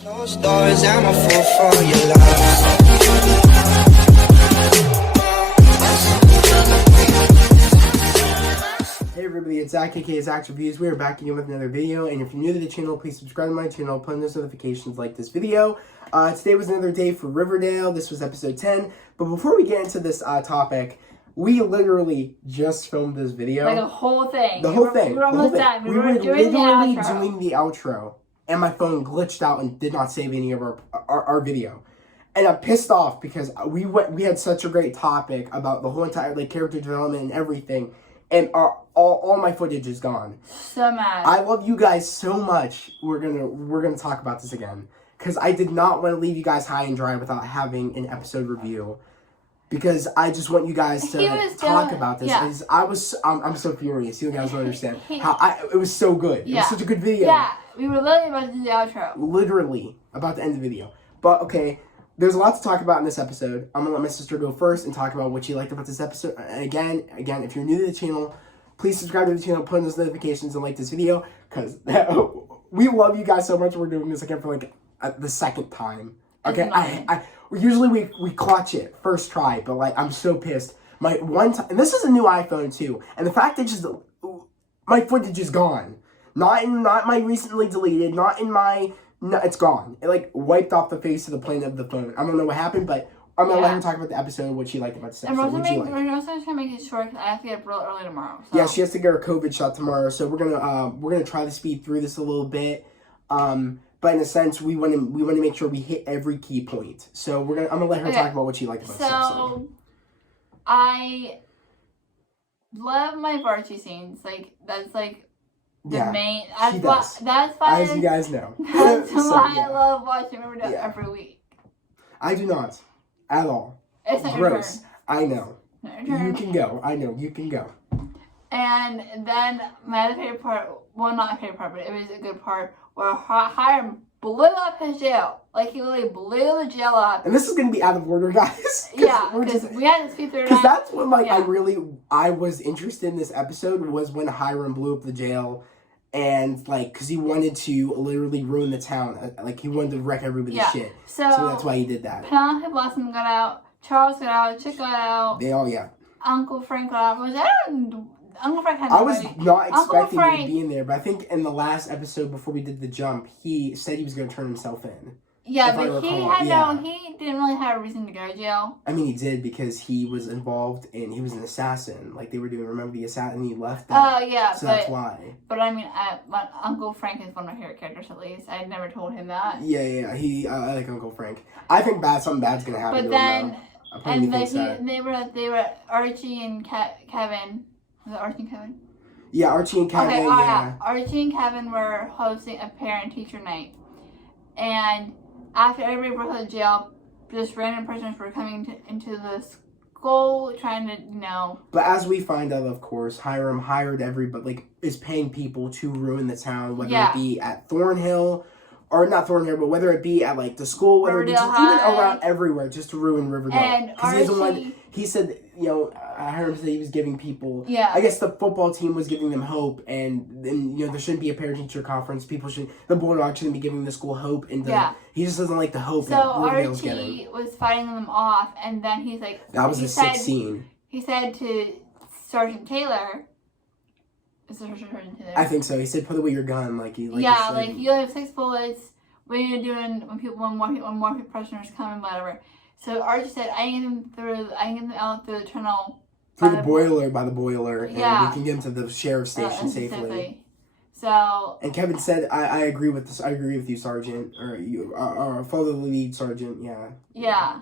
Closed doors, I'm a fool for your love. Hey everybody, it's Zach, aka Zach's Reviews. We are back again with another video, and if you're new to the channel, please subscribe to my channel, put on those notifications, like this video. Today was another day for Riverdale. This was episode 10, but before we get into this topic, we literally just filmed this video. Like a whole thing. The whole thing. We were almost done. We were literally doing the outro, and my phone glitched out and did not save any of our video. And I'm pissed off because we had such a great topic about the whole entire character development and everything, and all my footage is gone. So mad. I love you guys so much. We're gonna talk about this again because I did not want to leave you guys high and dry without having an episode review. Because I just want you guys to talk about this. Yeah. I'm so furious. You guys don't understand it was so good. It was such a good video. Yeah, we were literally about to do the outro. Literally about to end the video. But okay, there's a lot to talk about in this episode. I'm gonna let my sister go first and talk about what she liked about this episode. And again, if you're new to the channel, please subscribe to the channel, put on those notifications, and like this video because we love you guys so much. We're doing this again for the second time. Okay, usually we clutch it first try, but I'm so pissed. My one time, and this is a new iPhone too, and the fact that just my footage is gone. Not my recently deleted, it's gone. It wiped off the face of the planet of the phone. I don't know what happened, but I'm gonna let her talk about the episode, what she liked about this episode. And we're also trying to make it short because I have to get up real early tomorrow. So. Yeah, she has to get her COVID shot tomorrow, so we're gonna try to speed through this a little bit. But in a sense, we want to make sure we hit every key point. So I'm gonna let her talk about what she liked about this episode. So I love my Varchi scenes. That's the main. That's why. As you guys know. That's why I love watching Riverdale every week. I do not, at all. It's not gross. Your turn. I know. Not your turn. You can go. I know you can go. And then my other favorite part, well, not my favorite part, but it was a good part, where Hiram blew up his jail. He literally blew the jail up. And this is going to be out of order, guys. Yeah, because we had to speed through it. Because that's when, I was interested in this episode, was when Hiram blew up the jail. And, because he wanted to literally ruin the town. He wanted to wreck everybody's shit. So that's why he did that. Penelope Blossom got out. Charles got out. Chick got out. They all, yeah. Uncle Frank got out. Uncle Frank had I was not expecting him to be in there, but I think in the last episode before we did the jump, he said he was going to turn himself in. Yeah, but he didn't really have a reason to go to jail. I mean, he did because he was involved and he was an assassin. They were doing, remember the assassin? He left that. Oh, yeah. So that's why. But I mean, Uncle Frank is one of my favorite characters, at least. I never told him that. Yeah. I like Uncle Frank. I think something bad's going to happen to him, and they were Archie and Kevin. Was it Archie and Kevin? Yeah, Archie and Kevin, okay, yeah. Archie and Kevin were hosting a parent-teacher night. And after everybody broke out of jail, just random persons were coming into the school trying to, But as we find out, of course, Hiram hired everybody, is paying people to ruin the town, whether it be at Thornhill, or not Thornhill, but whether it be at, the school, whether it be even around everywhere, just to ruin Riverdale. And Archie... He said, Hiram said he was giving people... Yeah. I guess the football team was giving them hope, and there shouldn't be a parent-teacher conference. The Bulldogs shouldn't be giving the school hope, and he just doesn't like the hope that Riverdale's getting. So Archie was fighting them off, and then he's like... That was a sick scene. He said to Sergeant Taylor... Is it Sergeant Taylor? I think so. He said, put away your gun, you only have 6 bullets. What are you doing when more prisoners come and whatever? So Archie said, I can get them out through the tunnel. By the boiler, and we can get them to the sheriff's station safely. So... And Kevin said, I agree with this. I agree with you, Sergeant. Or follow the lead, Sergeant, yeah. Yeah.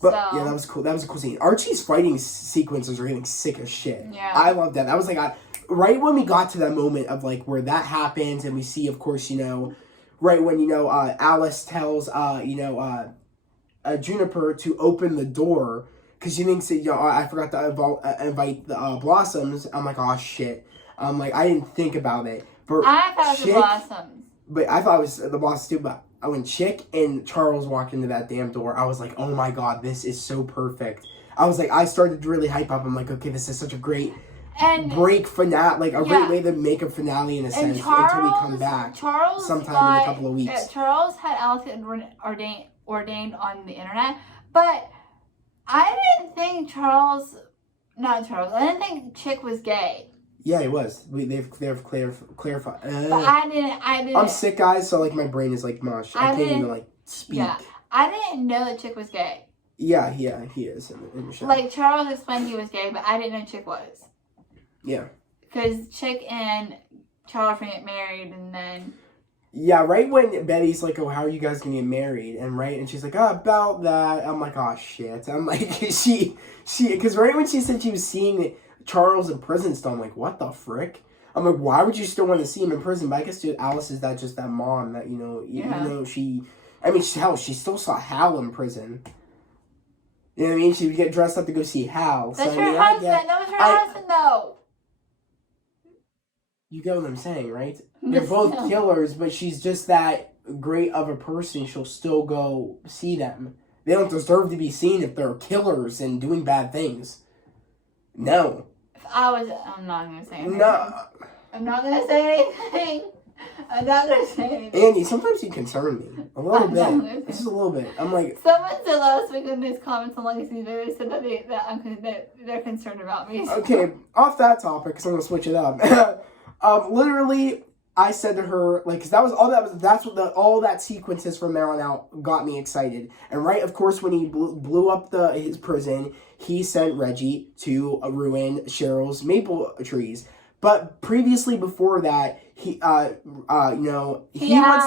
But, yeah, that was cool. That was a cool scene. Archie's fighting sequences are getting sick as shit. Yeah. I love that. That was right when we got to that moment of, where that happens, and we see, of course, right when, Alice tells, Juniper to open the door because she thinks that I forgot to invite the Blossoms. I'm like, oh shit. I didn't think about it. But I thought it was the Blossoms. But I thought it was the Blossoms too. But when Chick and Charles walked into that damn door, I was like, oh my god, this is so perfect. I started to really hype up. I'm like, okay, this is such a great And break finale, like a great way to make a finale in a sense until we come back sometime in a couple of weeks. Charles had Alice ordained on the internet, but I didn't think I didn't think Chick was gay. Yeah, he was. They've clarified. But I didn't. I'm sick, guys, so like my brain is like mush. I can't even like speak. Yeah, I didn't know that Chick was gay. Yeah, he is in the show. Like Charles explained he was gay, but I didn't know Chick was. Yeah. Because Chick and Charles were get married, and then. Yeah, right when Betty's like, "Oh, how are you guys gonna get married?" and she's like, "Oh, about that." I'm like, "Oh shit." I'm like, she, because right when she said she was seeing Charles in prison still, I'm like, "What the frick?" I'm like, "Why would you still want to see him in prison?" But I guess Alice is that just that mom that even though she still saw Hal in prison. You know what I mean? She would get dressed up to go see Hal. That's her husband. That was her husband, though. You get what I'm saying, right? They're both killers, but she's just that great of a person. She'll still go see them. They don't deserve to be seen if they're killers and doing bad things. No. If I was, I'm not gonna say anything. No. I'm not gonna say anything. I'm not gonna say anything. Andy, sometimes you concern me a little bit. Just a little bit. I'm like. Someone said last week in these comments on Legacy, they said that they're concerned about me. So. Okay, off that topic, because I'm gonna switch it up. Literally, I said to her, like, cause all that sequences from there on out got me excited. And right, of course, when he blew up his prison, he sent Reggie to ruin Cheryl's maple trees. But previously, before that, he wants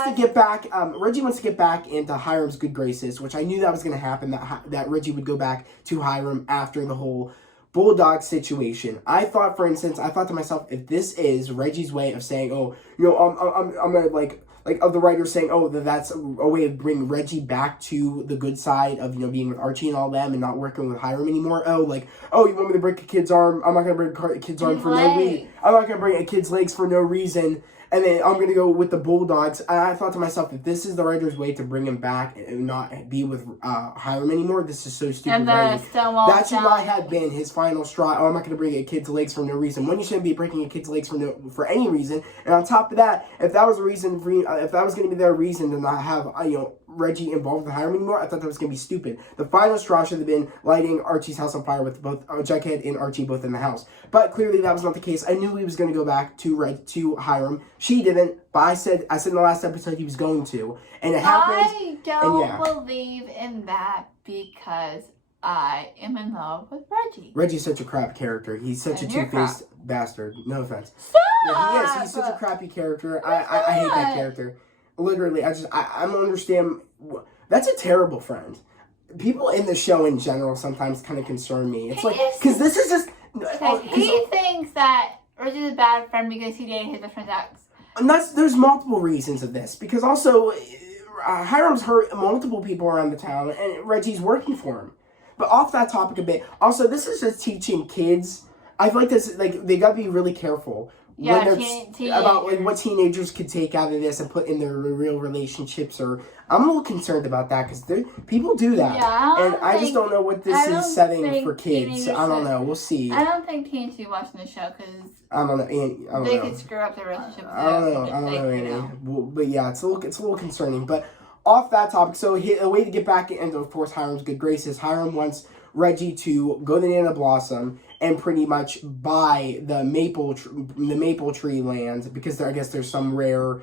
to get back. Reggie wants to get back into Hiram's good graces, which I knew that was going to happen. That Reggie would go back to Hiram after the whole Bulldog situation. I thought to myself, if this is Reggie's way of saying, "Oh, I'm gonna like of the writer saying, oh, that's a way of bringing Reggie back to the good side of being with Archie and all them and not working with Hiram anymore. You want me to break a kid's arm? I'm not gonna break a kid's arm for no reason. I'm not gonna break a kid's legs for no reason." And then I'm going to go with the Bulldogs. And I thought to myself, if this is the writer's way to bring him back and not be with Hiram anymore, this is so stupid. That should not have been his final straw. Oh, I'm not going to break a kid's legs for no reason. When you shouldn't be breaking a kid's legs for any reason. And on top of that, if that was a reason for if that was going to be their reason to not have Reggie involved with Hiram anymore, I thought that was going to be stupid. The final straw should have been lighting Archie's house on fire with both Jughead and Archie both in the house. But clearly that was not the case. I knew he was going to go back to Hiram. She didn't, but I said in the last episode he was going to, and it happened. I don't believe in that because I am in love with Reggie. Reggie's such a crap character. He's such a two-faced bastard. No offense. Stop! Yeah, he is. He's such a crappy character. I hate that character. Literally, I don't understand. That's a terrible friend. People in the show in general sometimes kind of concern me. It's because this is just. He thinks that Reggie's a bad friend because he dated his best friend's ex. And there's multiple reasons of this. Because also, Hiram's hurt multiple people around the town, and Reggie's working for him. But off that topic a bit, also, this is just teaching kids. I feel like this, they gotta be really careful. Yeah, about what teenagers could take out of this and put in their real relationships. Or I'm a little concerned about that because people do that, I just don't know what this is setting for kids. I don't know. We'll see. I don't think teens should be watching the show because I don't know. They could screw up their relationship. I don't know, Annie. But yeah, it's a little concerning. But off that topic, so a way to get back into, of course, Hiram's good graces. Hiram wants Reggie to go to Nana Blossom and pretty much buy the maple tree land because I guess there's some rare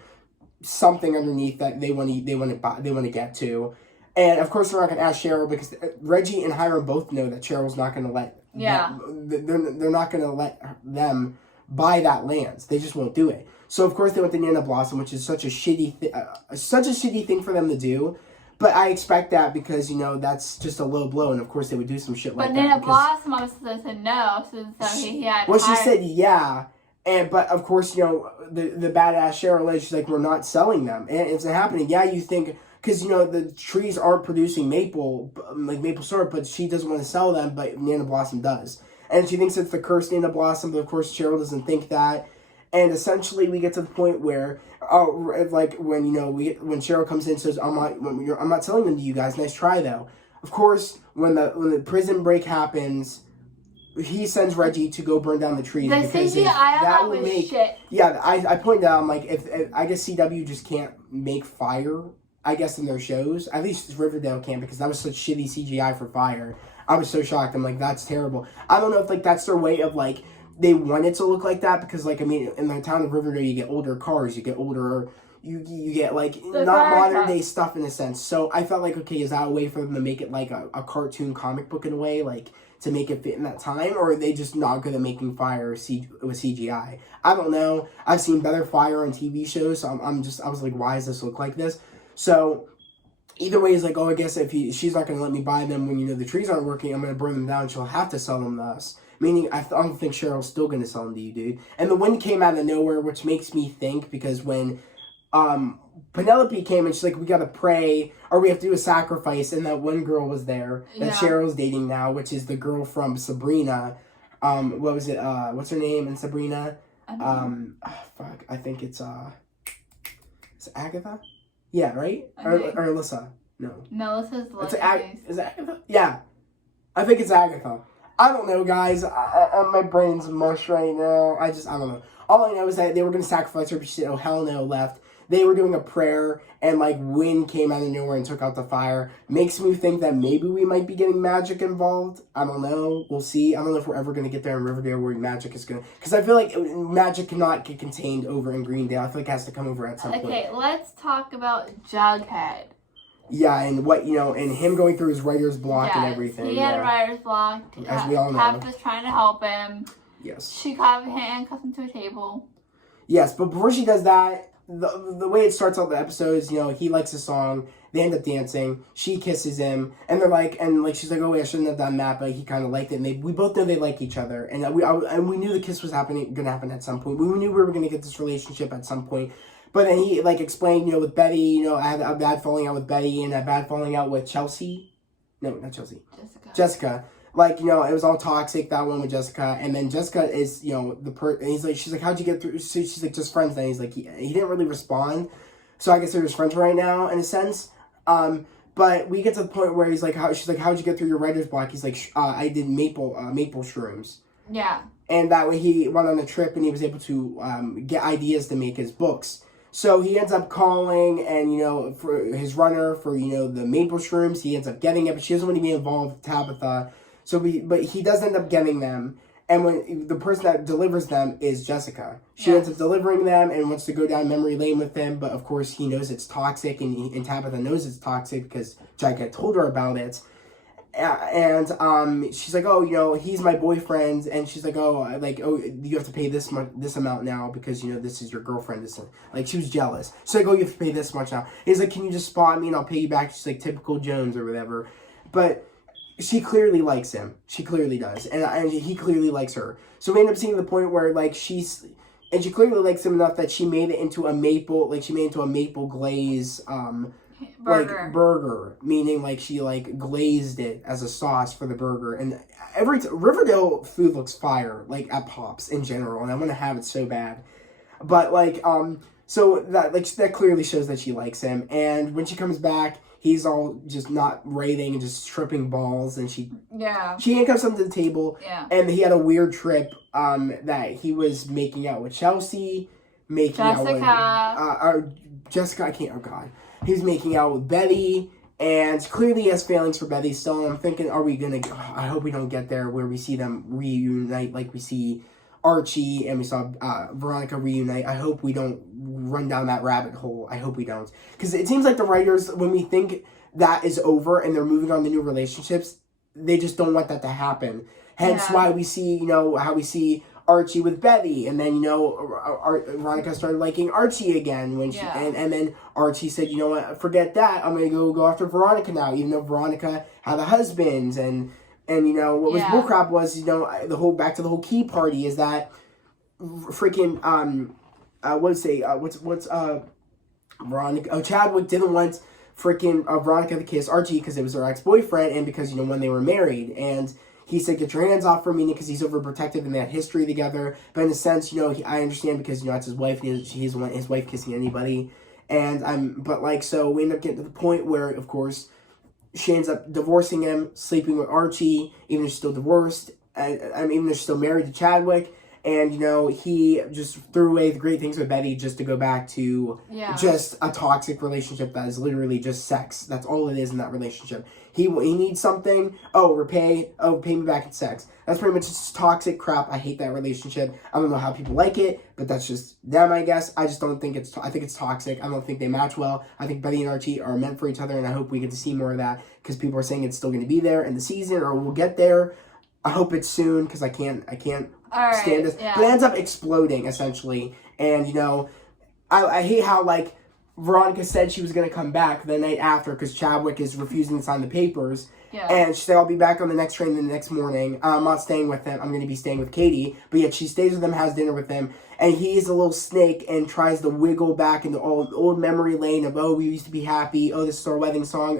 something underneath that they want to get to, and of course they're not going to ask Cheryl because Reggie and Hiram both know that Cheryl's not going to let they're not going to let them buy that land. They just won't do it. So of course they went to Nana Blossom, which is such a shitty thing for them to do. But I expect that because, that's just a low blow. And, of course, they would do some shit like that. But Nana Blossom obviously said no. So he had... Well, she said yeah. But, of course, the badass Cheryl is, she's like, we're not selling them. And it's not happening. Yeah, you think... Because, the trees aren't producing maple syrup, but she doesn't want to sell them, but Nana Blossom does. And she thinks it's the cursed Nana Blossom, but, of course, Cheryl doesn't think that. And essentially, we get to the point where, when Cheryl comes in and says, I'm not selling them to you guys. Nice try, though. Of course, when the prison break happens, he sends Reggie to go burn down the trees. The because CGI on that was shit. Yeah, I pointed out, I'm like, if I guess CW just can't make fire, I guess, in their shows. At least Riverdale can't, because that was such shitty CGI for fire. I was so shocked. I'm like, that's terrible. I don't know if, like, that's their way of, like, they want it to look like that, because, like, I mean, in the town of Riverdale, you get older cars, you get older, you get, like, not modern day stuff in a sense. So I felt like, okay, is that a way for them to make it like a cartoon comic book in a way, like, to make it fit in that time, or are they just not good at making fire with CGI? I don't know. I've seen better fire on TV shows, so I was like, why does this look like this? So either way, is like, oh, I guess if she's not going to let me buy them when, you know, the trees aren't working, I'm going to burn them down, she'll have to sell them to us. Meaning, I don't think Cheryl's still going to sell them to you, dude. And the wind came out of nowhere, which makes me think, because when Penelope came and she's like, we got to pray, or we have to do a sacrifice, and that one girl was there that Cheryl's dating now, which is the girl from Sabrina. What was it? What's her name in Sabrina? I think it's Agatha? Yeah, right? Or Alyssa. No. No, Alyssa's is it Agatha? Yeah. I think it's Agatha. I don't know, guys. My brain's mush right now. I don't know. All I know is that they were going to sacrifice her, but she said, oh, hell no, left. They were doing a prayer, and, like, wind came out of nowhere and took out the fire. Makes me think that maybe we might be getting magic involved. I don't know. We'll see. I don't know if we're ever going to get there in Riverdale where magic is going to... Because I feel like magic cannot get contained over in Greendale. I feel like it has to come over at some point. Okay, let's talk about Jughead. Yeah, and what, you know, and him going through his writer's block and everything. He had a writer's block. As we all know. Tab was trying to help him. Yes. She caught him handcuffed him to a table. Yes, but before she does that, the way it starts out the episode is, you know, he likes the song, they end up dancing, she kisses him, and they're like, she's like, oh wait, I shouldn't have done that, but he kind of liked it, and we both know they like each other, and we knew the kiss was gonna happen at some point. We knew we were gonna get this relationship at some point. But then he, like, explained, you know, with Betty, you know, I had a bad falling out with Betty and a bad falling out with Chelsea. No, not Chelsea. Jessica. Like, you know, it was all toxic, that one with Jessica. And then Jessica is, you know, and he's like, she's like, how'd you get through? So she's like, just friends. Then he's like, he didn't really respond. So I guess they're just friends right now, in a sense. But we get to the point where he's like, she's like, how'd you get through your writer's block? He's like, I did maple shrooms. Yeah. And that way he went on a trip and he was able to get ideas to make his books. So he ends up calling, and, you know, for his runner for, you know, the maple shrooms, he ends up getting it, but she doesn't want to be involved with Tabitha. But he does end up getting them, and when the person that delivers them is Jessica. She ends up delivering them and wants to go down memory lane with them, but of course he knows it's toxic, and Tabitha knows it's toxic because Jessica told her about it. And she's like, oh, you know, he's my boyfriend, and she's like, oh, you have to pay this amount now because, you know, this is your girlfriend. Like, she was jealous. She's like, oh, you have to pay this much now. He's like, can you just spot me and I'll pay you back? She's like, typical Jones or whatever. But she clearly likes him. She clearly does, and he clearly likes her. So we end up seeing the point where, like, she clearly likes him enough that she made it into a maple glaze burger, meaning like she like glazed it as a sauce for the burger. And Riverdale food looks fire, like at Pops in general, and I want to have it so bad. But like so that clearly shows that she likes him. And when she comes back, he's all just not raving and just tripping balls, and she handcuffs him to the table. Yeah. And he had a weird trip that he was making out with Chelsea, Jessica, I can't, oh god. He's making out with Betty, and clearly he has feelings for Betty still. And I'm thinking, I hope we don't get there where we see them reunite like we see Archie and we saw Veronica reunite. I hope we don't run down that rabbit hole. I hope we don't. Because it seems like the writers, when we think that is over and they're moving on to new relationships, they just don't want that to happen. Hence why we see, you know, how we see Archie with Betty, and then, you know, Veronica started liking Archie again when she, and then Archie said, you know what, forget that, I'm gonna go after Veronica now, even though Veronica had a husband, and you know, what was bullcrap was, you know, back to the whole key party is that freaking, Veronica, Chadwick didn't want freaking Veronica to kiss Archie because it was her ex-boyfriend, and because, you know, when they were married, and he said, get your hands off from me, because he's overprotective and they had history together. But in a sense, you know, I understand because, you know, that's his wife. He doesn't want his wife kissing anybody. So we end up getting to the point where, of course, she ends up divorcing him, sleeping with Archie, even if she's still divorced. I mean, they're still married to Chadwick. And, you know, he just threw away the great things with Betty just to go back to just a toxic relationship that is literally just sex. That's all it is in that relationship. He needs something. Pay me back in sex. That's pretty much just toxic crap. I hate that relationship. I don't know how people like it, but that's just them, I guess. I just don't think I think it's toxic. I don't think they match well. I think Betty and Archie are meant for each other, and I hope we get to see more of that because people are saying it's still going to be there in the season, or we'll get there. I hope it's soon because I can't stand this. Yeah. But it ends up exploding, essentially. And, you know, I hate how, like, Veronica said she was going to come back the night after because Chadwick is refusing to sign the papers. Yeah. And she said, I'll be back on the next train the next morning. I'm not staying with them. I'm going to be staying with Katie. But yet she stays with them, has dinner with them. And he's a little snake and tries to wiggle back into old memory lane of, we used to be happy. This is our wedding song.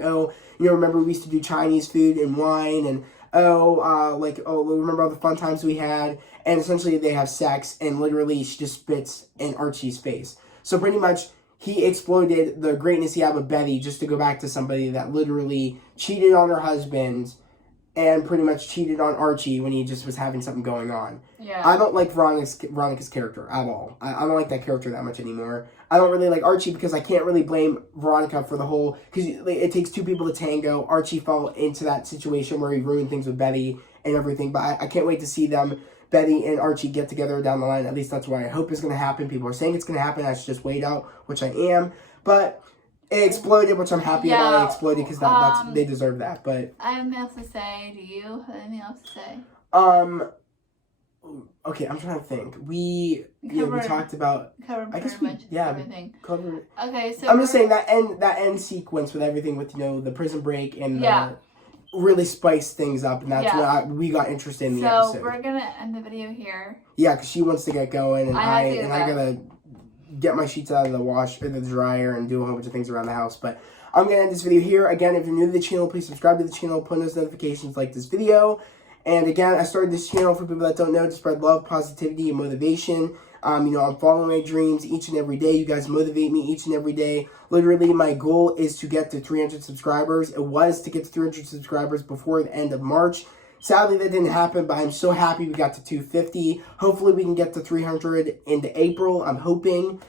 Remember we used to do Chinese food and wine and remember all the fun times we had, and essentially they have sex, and literally she just spits in Archie's face. So pretty much he exploited the greatness he had with Betty just to go back to somebody that literally cheated on her husband and pretty much cheated on Archie when he just was having something going on. Yeah. I don't like Veronica's character at all. I don't like that character that much anymore. I don't really like Archie because I can't really blame Veronica for the whole... Because it takes two people to tango. Archie fell into that situation where he ruined things with Betty and everything. But I can't wait to see them, Betty and Archie, get together down the line. At least that's what I hope is going to happen. People are saying it's going to happen. I should just wait out, which I am. But... it exploded, which I'm happy about it exploded because that's they deserve that. But I have nothing else to say. Do you have anything else to say? Okay, I'm trying to think. We talked about. I guess everything. Covered. Okay, so I'm just saying that end sequence with everything with the prison break and really spiced things up, and that's what we got interested in the episode. So we're gonna end the video here. Yeah, because she wants to get going, and I gotta get my sheets out of the wash or the dryer and do a whole bunch of things around the house. But I'm going to end this video here. Again, if you're new to the channel, please subscribe to the channel, put on those notifications, like this video. And again, I started this channel for people that don't know to spread love, positivity, and motivation. I'm following my dreams each and every day. You guys motivate me each and every day. Literally, my goal is to get to 300 subscribers. It was to get to 300 subscribers before the end of March. Sadly, that didn't happen, but I'm so happy we got to 250. Hopefully, we can get to 300 into April. I'm hoping.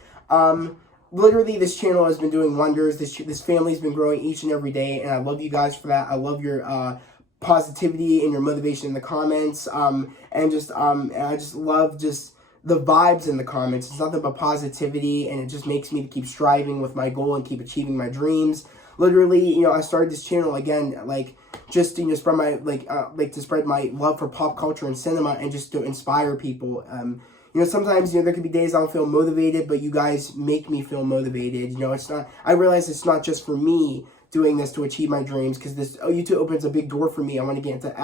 Literally, this channel has been doing wonders. This family's been growing each and every day, and I love you guys for that. I love your positivity and your motivation in the comments. And I just love the vibes in the comments. It's nothing but positivity, and it just makes me keep striving with my goal and keep achieving my dreams. Literally, I started this channel again, just to spread my to spread my love for pop culture and cinema, and just to inspire people. Sometimes there could be days I don't feel motivated, but you guys make me feel motivated. It's not. I realize it's not just for me doing this to achieve my dreams, because this YouTube opens a big door for me. I want to get into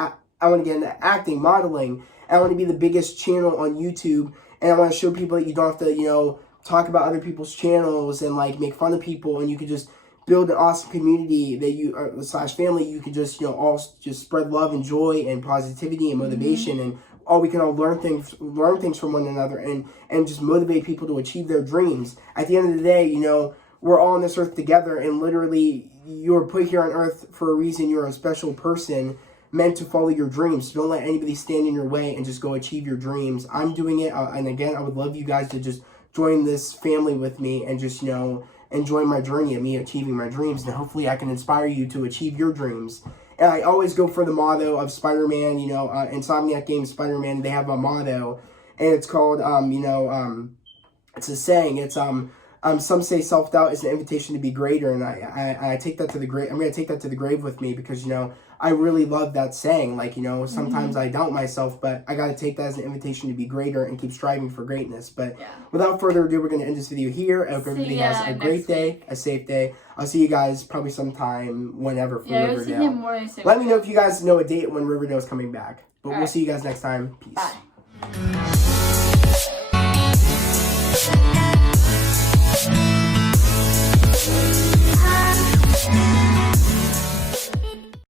acting, modeling. I want to be the biggest channel on YouTube, and I want to show people that you don't have to talk about other people's channels and make fun of people, and you can just build an awesome community that you / family. You can just all just spread love and joy and positivity and motivation, and we can all learn things from one another, and just motivate people to achieve their dreams. At the end of the day, we're all on this earth together, and literally you're put here on earth for a reason. You're a special person meant to follow your dreams. Don't let anybody stand in your way, and just go achieve your dreams. I'm doing it, and again, I would love you guys to just join this family with me and just enjoy my journey of me achieving my dreams, and hopefully I can inspire you to achieve your dreams. And I always go for the motto of Spider-Man, Insomniac Games Spider-Man, they have a motto, and it's called, it's a saying, it's, some say self-doubt is an invitation to be greater, and I take that to the grave. I'm going to take that to the grave with me, because, I really love that saying. Sometimes I doubt myself, but I got to take that as an invitation to be greater and keep striving for greatness. But without further ado, we're going to end this video here. I hope everybody has a great day, a safe day. I'll see you guys probably sometime whenever for Riverdale. Let me know if you guys know a date when Riverdale is coming back. But we'll see you guys next time. Peace. Bye.